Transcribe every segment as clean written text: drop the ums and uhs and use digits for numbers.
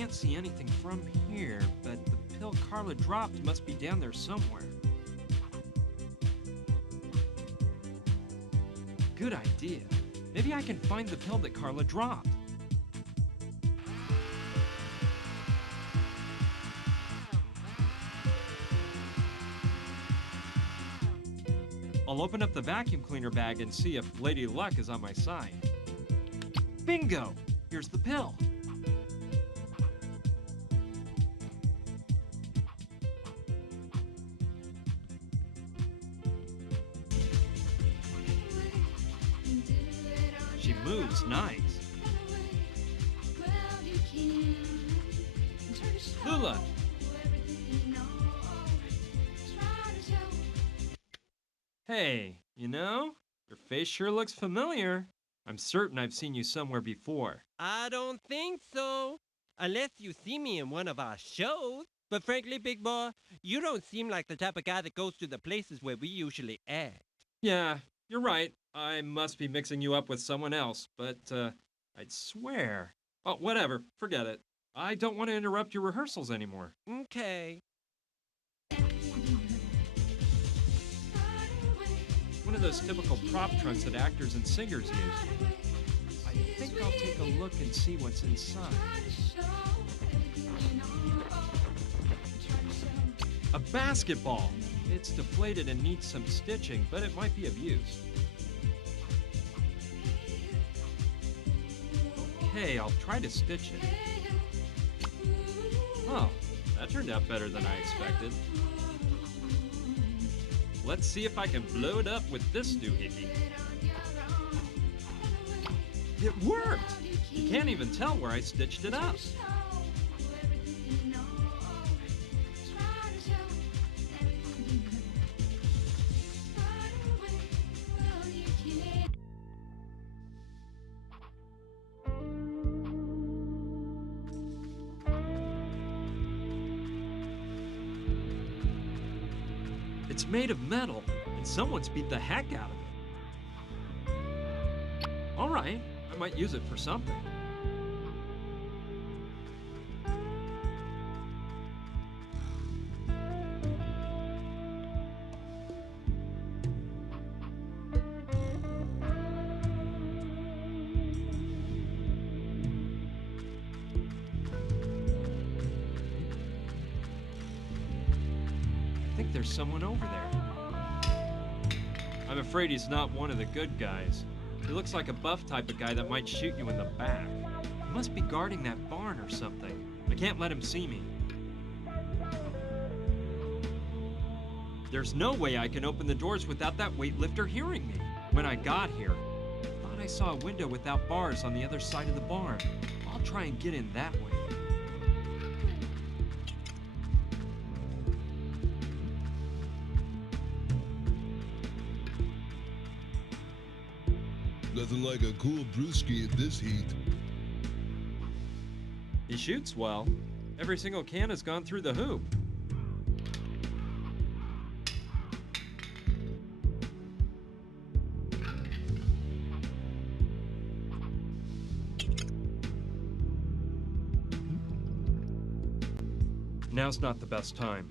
can't see anything from here, but the pill Carla dropped must be down there somewhere. Good idea. Maybe I can find the pill that Carla dropped. I'll open up the vacuum cleaner bag and see if Lady Luck is on my side. Bingo! Here's the pill. She moves nice. Lula! Hey, your face sure looks familiar. I'm certain I've seen you somewhere before. I don't think so. Unless you see me in one of our shows. But frankly, Big Boy, you don't seem like the type of guy that goes to the places where we usually act. Yeah, you're right. I must be mixing you up with someone else, but I'd swear. Oh, whatever. Forget it. I don't want to interrupt your rehearsals anymore. Okay. One of those typical prop trunks that actors and singers use. I think I'll take a look and see what's inside. A basketball! It's deflated and needs some stitching, but it might be of use. Okay, I'll try to stitch it. Oh, that turned out better than I expected. Let's see if I can blow it up with this doohickey. It worked! You can't even tell where I stitched it up. It's made of metal, and someone's beat the heck out of it. All right, I might use it for something. I think there's someone over there. I'm afraid he's not one of the good guys. He looks like a buff type of guy that might shoot you in the back. He must be guarding that barn or something. I can't let him see me. There's no way I can open the doors without that weightlifter hearing me. When I got here, I thought I saw a window without bars on the other side of the barn. I'll try and get in that way. Nothing like a cool brewski in this heat. He shoots well. Every single can has gone through the hoop. Now's not the best time.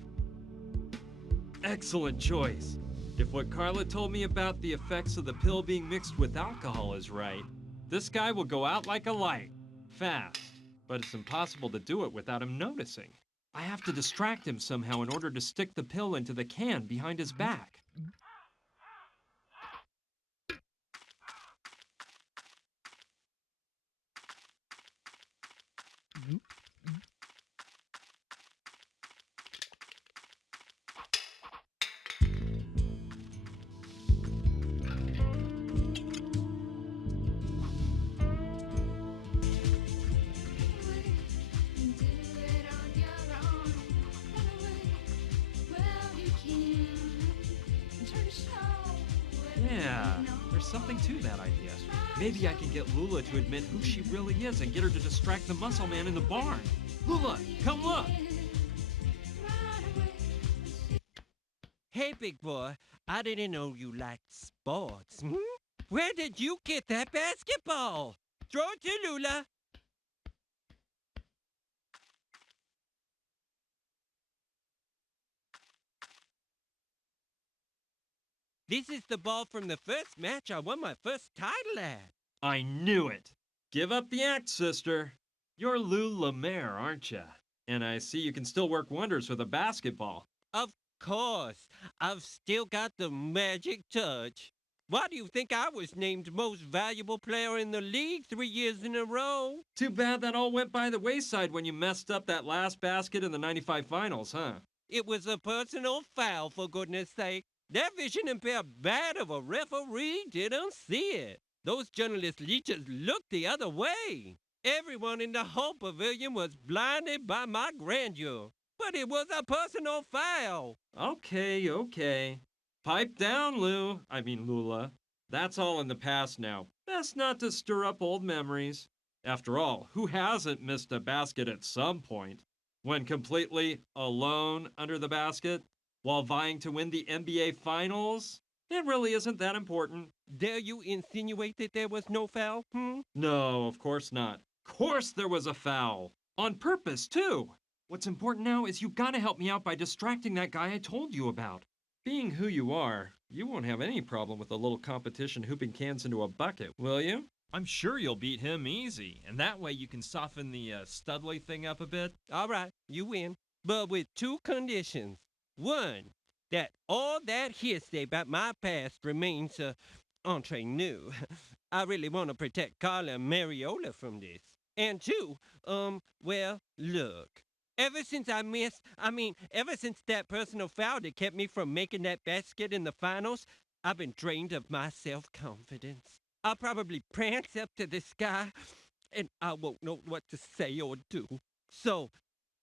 Excellent choice. If what Carla told me about the effects of the pill being mixed with alcohol is right, this guy will go out like a light, fast. But it's impossible to do it without him noticing. I have to distract him somehow in order to stick the pill into the can behind his back. Yeah, there's something to that idea. Maybe I can get Lula to admit who she really is and get her to distract the muscle man in the barn. Lula, come look! Hey, Big Boy, I didn't know you liked sports. Hmm? Where did you get that basketball? Throw it to Lula. This is the ball from the first match I won my first title at. I knew it. Give up the act, sister. You're Lou Lemaire, aren't you? And I see you can still work wonders with a basketball. Of course, I've still got the magic touch. Why do you think I was named most valuable player in the league 3 years in a row? Too bad that all went by the wayside when you messed up that last basket in the 95 finals, huh? It was a personal foul, for goodness sake. That vision impaired bad of a referee didn't see it. Those journalist leeches looked the other way. Everyone in the whole pavilion was blinded by my grandeur. But it was a personal foul. Okay. Pipe down, Lula. That's all in the past now. Best not to stir up old memories. After all, who hasn't missed a basket at some point? When completely alone under the basket? While vying to win the NBA Finals? It really isn't that important. Dare you insinuate that there was no foul, No, of course not. Of course there was a foul. On purpose, too. What's important now is you gotta help me out by distracting that guy I told you about. Being who you are, you won't have any problem with a little competition hooping cans into a bucket, will you? I'm sure you'll beat him easy, and that way you can soften the Studley thing up a bit. All right, you win. But with 2 conditions. 1, that all that hearsay about my past remains entre nous. I really want to protect Carla and Mariola from this. And 2, well, look. Ever since that personal foul that kept me from making that basket in the finals, I've been drained of my self-confidence. I'll probably prance up to this guy, and I won't know what to say or do. So,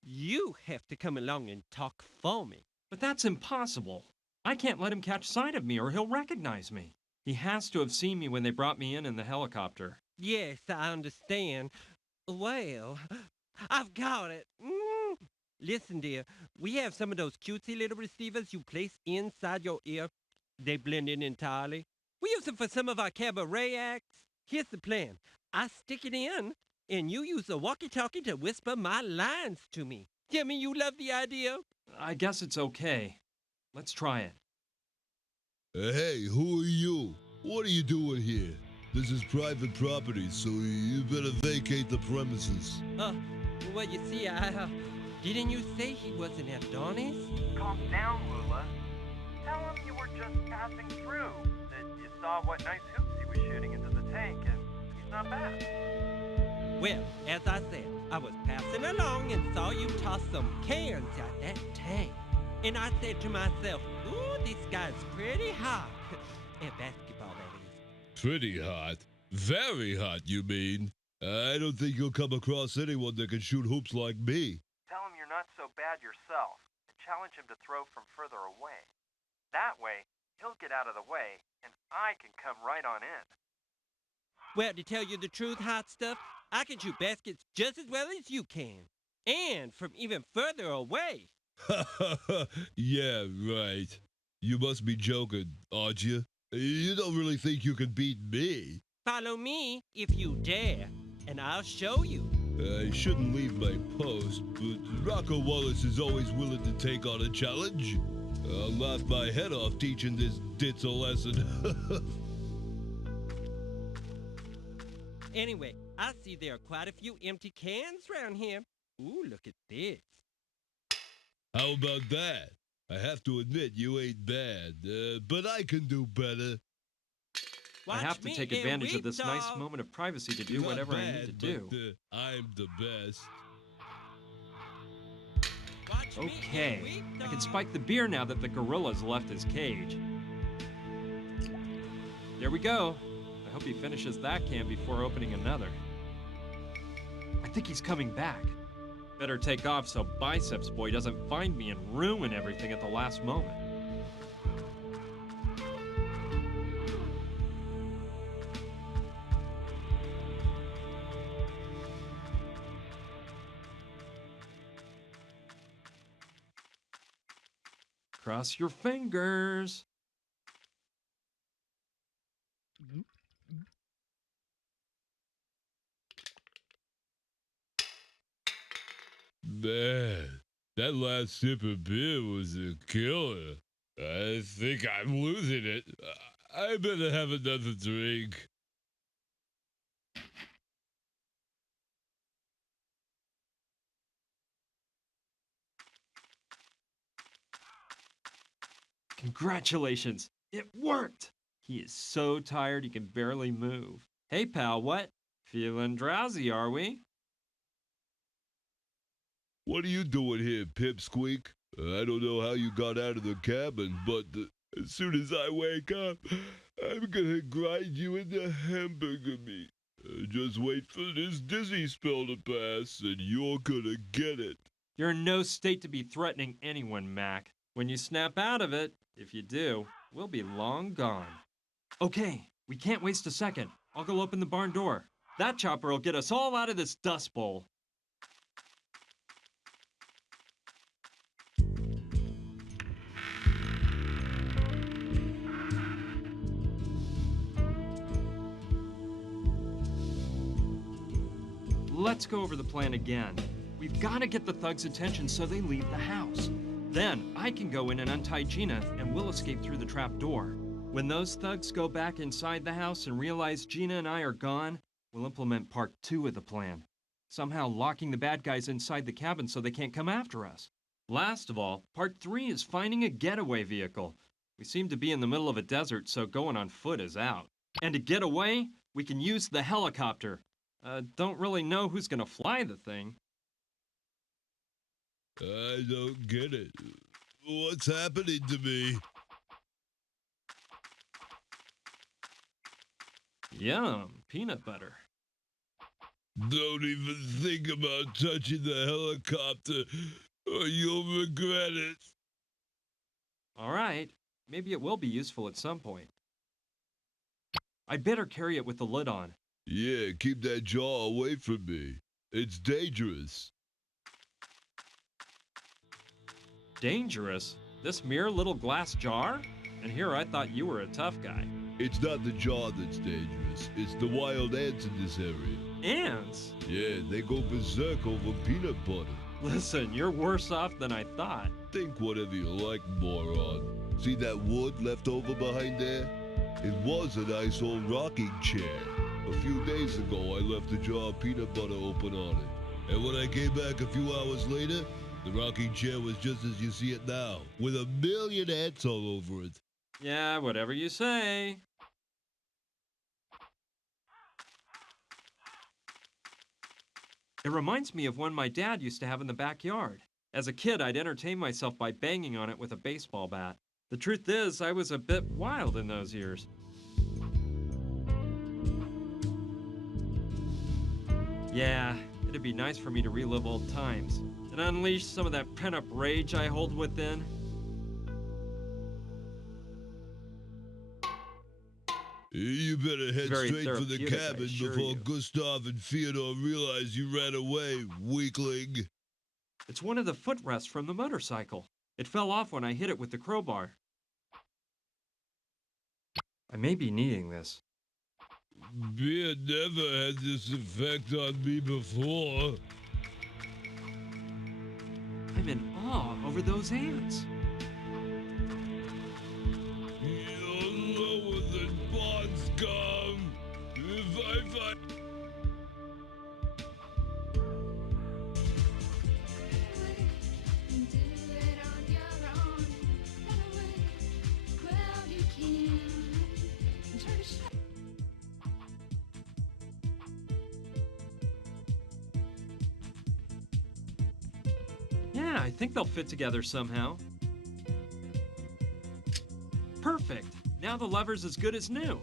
you have to come along and talk for me. But that's impossible. I can't let him catch sight of me or he'll recognize me. He has to have seen me when they brought me in the helicopter. Yes, I understand. Well, I've got it. Listen, dear, we have some of those cutesy little receivers you place inside your ear. They blend in entirely. We use them for some of our cabaret acts. Here's the plan. I stick it in, and you use a walkie-talkie to whisper my lines to me. Tell me you love the idea? I guess it's okay. Let's try it. Hey, who are you? What are you doing here? This is private property, so you better vacate the premises. Well, you see, didn't you say he wasn't Adonis? Calm down, Lula. Tell him you were just passing through, that you saw what nice hoops he was shooting into the tank, and he's not bad. Well, as I said, I was passing along and saw you toss some cans at that tank. And I said to myself, ooh, this guy's pretty hot. At basketball, that is. Pretty hot. Very hot, you mean? I don't think you'll come across anyone that can shoot hoops like me. Tell him you're not so bad yourself, and challenge him to throw from further away. That way, he'll get out of the way, and I can come right on in. Well, to tell you the truth, hot stuff, I can shoot baskets just as well as you can. And from even further away. Yeah, right. You must be joking, aren't you? You don't really think you can beat me? Follow me if you dare, and I'll show you. I shouldn't leave my post, but Rocco Wallace is always willing to take on a challenge. I'll laugh my head off teaching this ditz a lesson. Anyway, I see there are quite a few empty cans around here. Ooh, look at this. How about that? I have to admit you ain't bad, but I can do better. Watch I have to me take and advantage we of this nice moment of privacy to do Not whatever I bad, need to do. but, I'm the best. Watch me and Okay, we I can dog. spike the beer now that the gorilla's left his cage. There we go. I hope he finishes that can before opening another. I think he's coming back. Better take off so Biceps Boy doesn't find me and ruin everything at the last moment. Cross your fingers. Man, that last sip of beer was a killer. I think I'm losing it. I better have another drink. Congratulations! It worked! He is so tired he can barely move. Hey, pal, what? Feeling drowsy, are we? What are you doing here, Pipsqueak? I don't know how you got out of the cabin, but as soon as I wake up, I'm gonna grind you into hamburger meat. Just wait for this dizzy spell to pass, and you're gonna get it. You're in no state to be threatening anyone, Mac. When you snap out of it, if you do, we'll be long gone. Okay, we can't waste a second. I'll go open the barn door. That chopper will get us all out of this dust bowl. Let's go over the plan again. We've got to get the thugs' attention so they leave the house. Then I can go in and untie Gina, and we'll escape through the trap door. When those thugs go back inside the house and realize Gina and I are gone, we'll implement part 2 of the plan. Somehow locking the bad guys inside the cabin so they can't come after us. Last of all, part 3 is finding a getaway vehicle. We seem to be in the middle of a desert, so going on foot is out. And to get away, we can use the helicopter. Don't really know who's gonna fly the thing. I don't get it. What's happening to me? Yum, peanut butter. Don't even think about touching the helicopter, or you'll regret it. All right, maybe it will be useful at some point. I'd better carry it with the lid on. Yeah, keep that jaw away from me. It's dangerous. Dangerous? This mere little glass jar? And here I thought you were a tough guy. It's not the jaw that's dangerous. It's the wild ants in this area. Ants? Yeah, they go berserk over peanut butter. Listen, you're worse off than I thought. Think whatever you like, moron. See that wood left over behind there? It was a nice old rocking chair. A few days ago, I left a jar of peanut butter open on it. And when I came back a few hours later, the rocking chair was just as you see it now, with a million ants all over it. Yeah, whatever you say. It reminds me of one my dad used to have in the backyard. As a kid, I'd entertain myself by banging on it with a baseball bat. The truth is, I was a bit wild in those years. Yeah, it'd be nice for me to relive old times and unleash some of that pent-up rage I hold within. You better head Very straight for the therapeutic, I cabin assure before you. Gustav and Fyodor realize you ran away, weakling. It's one of the footrests from the motorcycle. It fell off when I hit it with the crowbar. I may be needing this. Beer never had this effect on me before. I'm in awe over those ants. You're lower than Bon Scum. If I find... Yeah, I think they'll fit together somehow. Perfect. Now the lever's as good as new.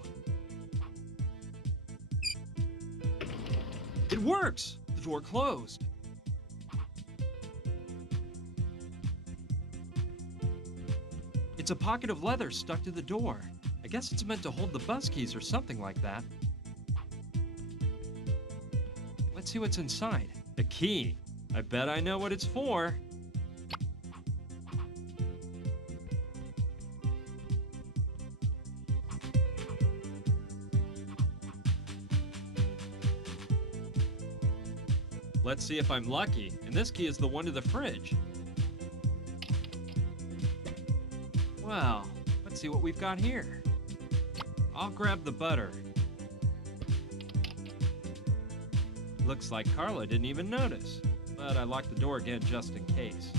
It works! The door closed. It's a pocket of leather stuck to the door. I guess it's meant to hold the bus keys or something like that. Let's see what's inside. A key. I bet I know what it's for. Let's see if I'm lucky. And this key is the one to the fridge. Well, let's see what we've got here. I'll grab the butter. Looks like Carla didn't even notice, but I locked the door again just in case.